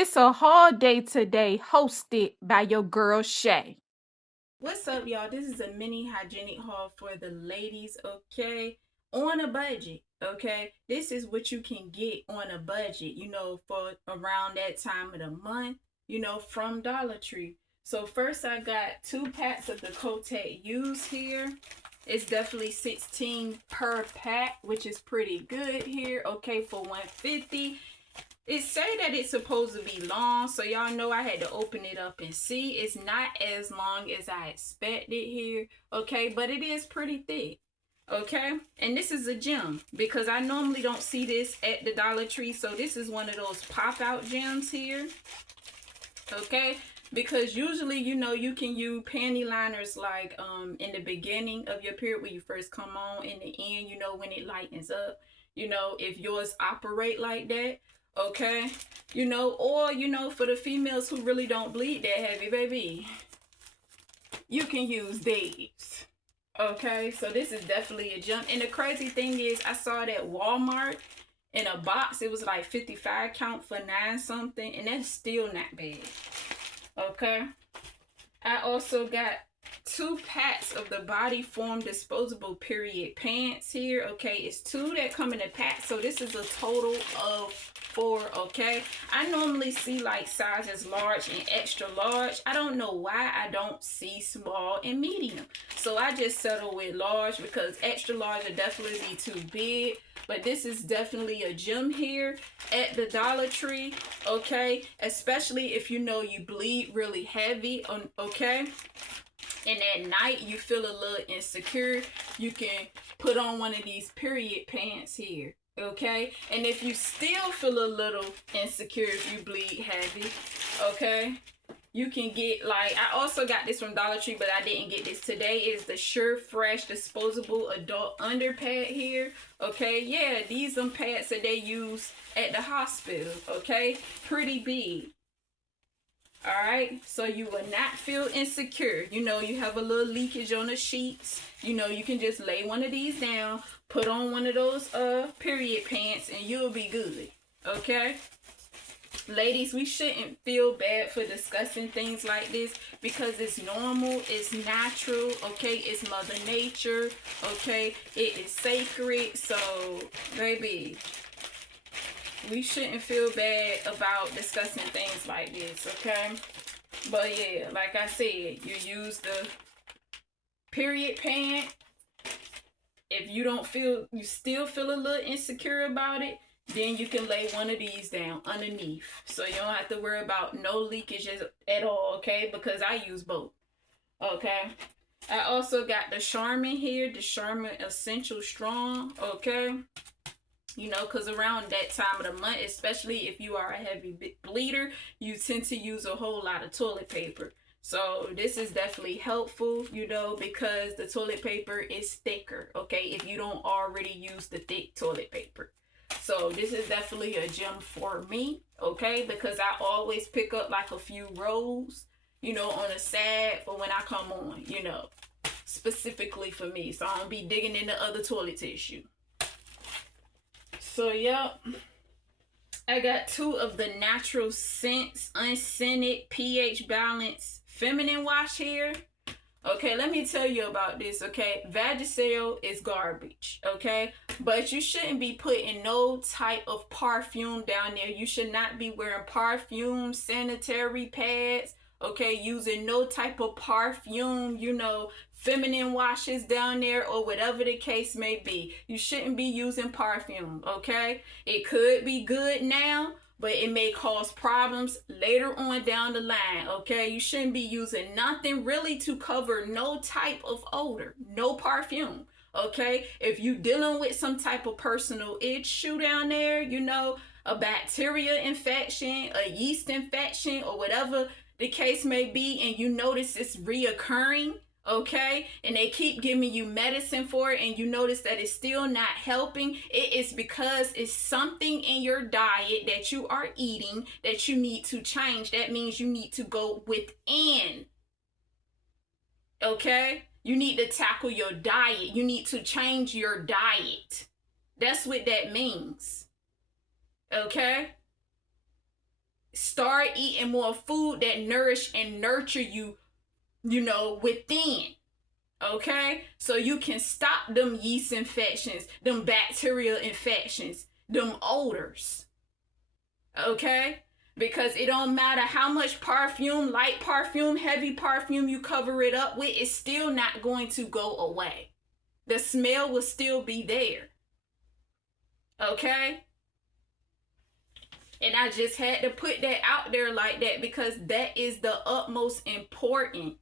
It's a haul day today, hosted by your girl Shay. What's up, y'all? This is a mini hygienic haul for the ladies, okay? On a budget, okay? This is what you can get on a budget, for around that time of the month, from Dollar Tree. So first I got 2 packs of the Kotex Use here. It's definitely 16 per pack, which is pretty good here, okay, for 150. It say that it's supposed to be long, so y'all know I had to open it up and see. It's not as long as I expected here, okay, but it is pretty thick, okay. And this is a gem because I normally don't see this at the Dollar Tree, so this is one of those pop-out gems here, okay. Because usually, you can use panty liners like in the beginning of your period when you first come on, in the end, when it lightens up, if yours operate like that, okay, or for the females who really don't bleed that heavy, baby, you can use these, okay. So this is definitely a jump. And the crazy thing is, I saw it at Walmart in a box. It was like 55 count for 9 something, and that's still not bad, okay. I also got 2 packs of the Body Form disposable period pants here, okay. It's 2 that come in a pack, so this is a total of 4, okay. I normally see like sizes large and extra large. I don't know why I don't see small and medium, so I just settle with large because extra large would definitely be too big. But this is definitely a gem here at the Dollar Tree, okay, especially if you bleed really heavy, okay, and at night you feel a little insecure. You can put on one of these period pants here, okay. And if you still feel a little insecure if you bleed heavy, okay, you can get, like, I also got this from Dollar Tree, but I didn't get this today. Is the Sure Fresh disposable adult underpad here, okay. Yeah, these are pads that they use at the hospital, okay. Pretty big. All right, so you will not feel insecure. You have a little leakage on the sheets. You can just lay one of these down, put on one of those period pants, and you'll be good, okay. Ladies, we shouldn't feel bad for discussing things like this because it's normal, it's natural, okay. It's Mother Nature, okay. It is sacred. So baby, we shouldn't feel bad about discussing things like this, okay. But yeah, like I said, you use the period pant. If you still feel a little insecure about it, then you can lay one of these down underneath, so you don't have to worry about no leakage at all, okay, because I use both, okay. I also got the Charmin here, the Charmin Essential Strong, okay. Because around that time of the month, especially if you are a heavy bleeder, you tend to use a whole lot of toilet paper. So this is definitely helpful, because the toilet paper is thicker, okay, if you don't already use the thick toilet paper. So this is definitely a gem for me, okay, because I always pick up like a few rolls, on a side for when I come on, specifically for me, so I don't be digging into other toilet tissue. So, yep, I got 2 of the Natural Scents Unscented pH Balance Feminine Wash here. Okay, let me tell you about this, okay. Vagisil is garbage, okay, but you shouldn't be putting no type of perfume down there. You should not be wearing perfume sanitary pads, okay, using no type of perfume, feminine washes down there, or whatever the case may be. You shouldn't be using perfume, okay. It could be good now, but it may cause problems later on down the line, okay. You shouldn't be using nothing really to cover no type of odor, no perfume, okay. If you dealing with some type of personal issue down there, a bacteria infection, a yeast infection, or whatever the case may be, and you notice it's reoccurring, okay, and they keep giving you medicine for it, and you notice that it's still not helping, it is because it's something in your diet that you are eating that you need to change. That means you need to go within, okay. You need to tackle your diet. You need to change your diet. That's what that means, okay. Start Start eating more food that nourish and nurture you, within. Okay? So you can stop them yeast infections, them bacterial infections, them odors. Okay? Because it don't matter how much perfume, light perfume, heavy perfume you cover it up with, it's still not going to go away. The smell will still be there. Okay? And I just had to put that out there like that because that is the utmost important.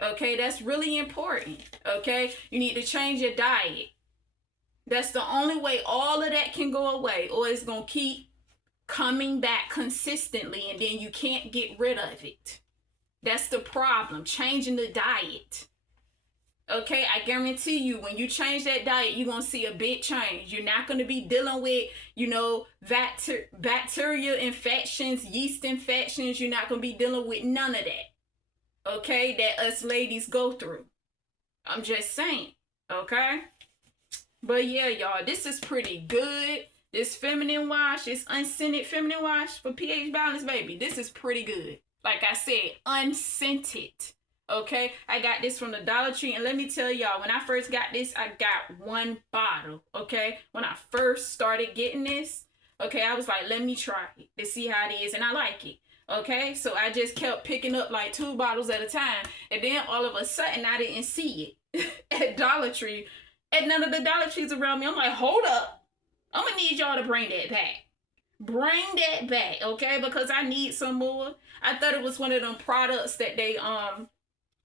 Okay? That's really important. Okay? You need to change your diet. That's the only way all of that can go away, or it's going to keep coming back consistently and then you can't get rid of it. That's the problem. Changing the diet. Okay, I guarantee you, when you change that diet, you're going to see a big change. You're not going to be dealing with, bacterial infections, yeast infections. You're not going to be dealing with none of that. Okay, that us ladies go through. I'm just saying. Okay? But yeah, y'all, this is pretty good. This feminine wash, this unscented feminine wash for pH balance, baby. This is pretty good. Like I said, unscented. Okay, I got this from the Dollar Tree, and let me tell y'all, when I first got this, I got one bottle. Okay, when I first started getting this, okay, I was like, let me try it to see how it is, and I like it. Okay, so I just kept picking up like 2 bottles at a time, and then all of a sudden I didn't see it at Dollar Tree, at none of the Dollar Trees around me. I'm like, hold up, I'm gonna need y'all to bring that back. Bring that back, okay? Because I need some more. I thought it was one of them products that they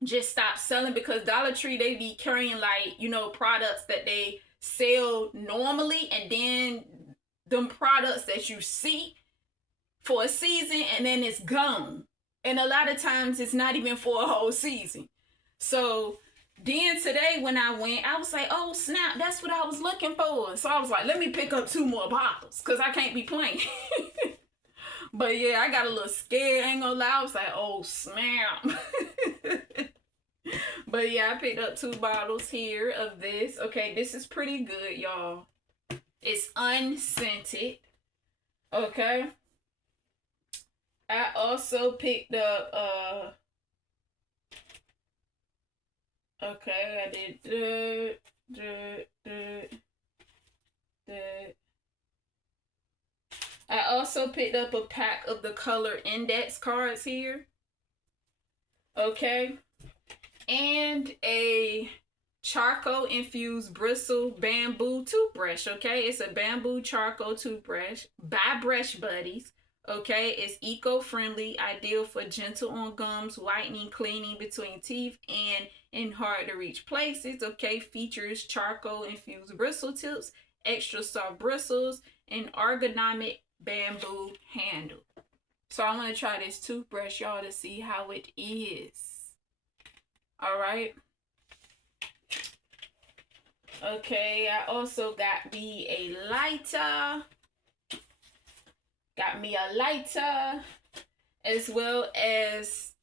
just stopped selling, because Dollar Tree, they be carrying like, products that they sell normally, and then them products that you see for a season and then it's gone. And a lot of times it's not even for a whole season. So then today when I went, I was like, oh snap, that's what I was looking for. So I was like, let me pick up 2 more bottles because I can't be playing. But yeah, I got a little scared, ain't gonna lie. I was like, oh snap. But yeah, I picked up 2 bottles here of this. Okay, this is pretty good, y'all. It's unscented. Okay. I also picked up okay, I did I also picked up a pack of the color index cards here. Okay. And a charcoal infused bristle bamboo toothbrush. Okay. It's a bamboo charcoal toothbrush by Brush Buddies. Okay. It's eco-friendly, ideal for gentle on gums, whitening, cleaning between teeth, and in hard to reach places. Okay. Features charcoal infused bristle tips, extra soft bristles, and ergonomic bamboo handle. So I want to try this toothbrush, y'all, to see how it is. All right. Okay, I also got me a lighter. As well as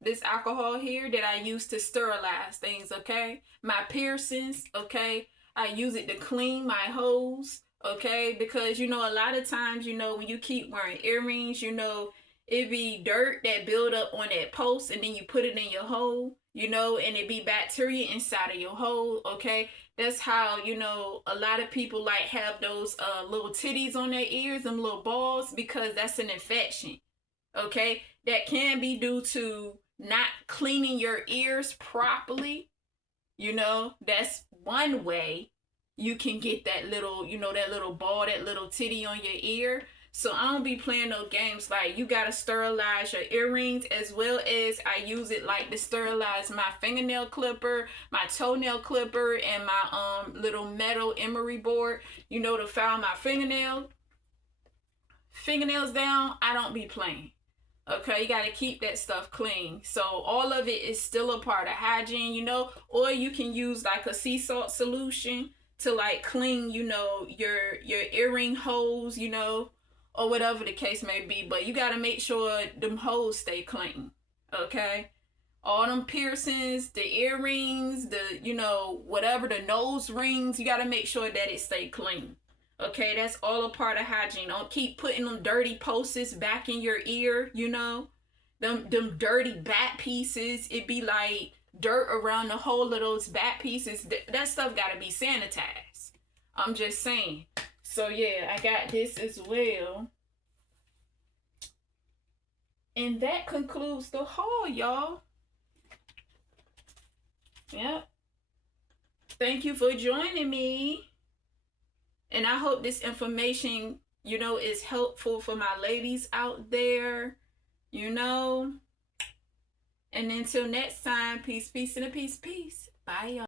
this alcohol here that I use to sterilize things, okay? My piercings, okay? I use it to clean my holes, okay? Because, a lot of times, when you keep wearing earrings, it be dirt that build up on that post, and then you put it in your hole, and it be bacteria inside of your hole, okay? That's how, a lot of people like have those little titties on their ears, them little balls, because that's an infection, okay? That can be due to not cleaning your ears properly. That's one way you can get that little, that little ball, that little titty on your ear. So I don't be playing no games. Like, you gotta sterilize your earrings, as well as I use it like to sterilize my fingernail clipper, my toenail clipper, and my little metal emery board, to file my fingernails down. I don't be playing. Okay, you gotta keep that stuff clean. So all of it is still a part of hygiene, or you can use like a sea salt solution to like clean, your earring holes, or whatever the case may be. But you got to make sure them holes stay clean, okay? All them piercings, the earrings, the, whatever, the nose rings, you got to make sure that it stay clean, Okay, that's all a part of hygiene. Don't keep putting them dirty post-its back in your ear, you know? Them dirty back pieces. It be like dirt around the whole of those back pieces. That stuff gotta be sanitized. I'm just saying. So yeah, I got this as well. And that concludes the haul, y'all. Yep. Thank you for joining me. And I hope this information, you know, is helpful for my ladies out there, you know. And until next time, peace, peace, and a peace, peace. Bye, y'all.